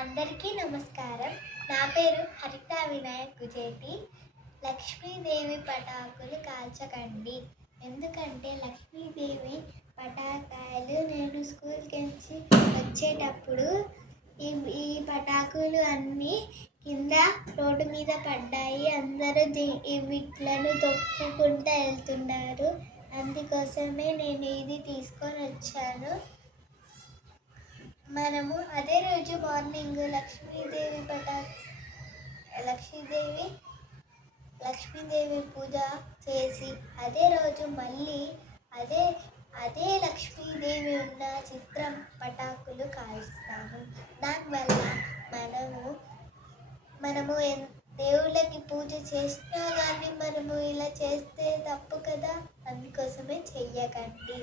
అందరికీ నమస్కారం. నా పేరు హరిత వినాయక్ గుజేటి. లక్ష్మీదేవి పటాకులు కాల్చకండి. ఎందుకంటే లక్ష్మీదేవి పటాకాయలు నేను స్కూల్కి నుంచి వచ్చేటప్పుడు ఈ పటాకులు అన్నీ కింద రోడ్డు మీద పడ్డాయి. అందరూ వీటిలను తొక్కుకుంటూ వెళ్తున్నారు. అందుకోసమే నేను ఇది తీసుకొని వచ్చాను. మనము అదే రోజు మార్నింగ్ లక్ష్మీదేవి పూజ చేసి అదే రోజు మళ్ళీ అదే లక్ష్మీదేవి ఉన్న చిత్రం పటాకులు కాలుస్తాము. దానివల్ల మనము దేవుళ్ళకి పూజ చేసినా కానీ మనము ఇలా చేస్తే తప్పు కదా. అందుకోసమే చెయ్యకండి.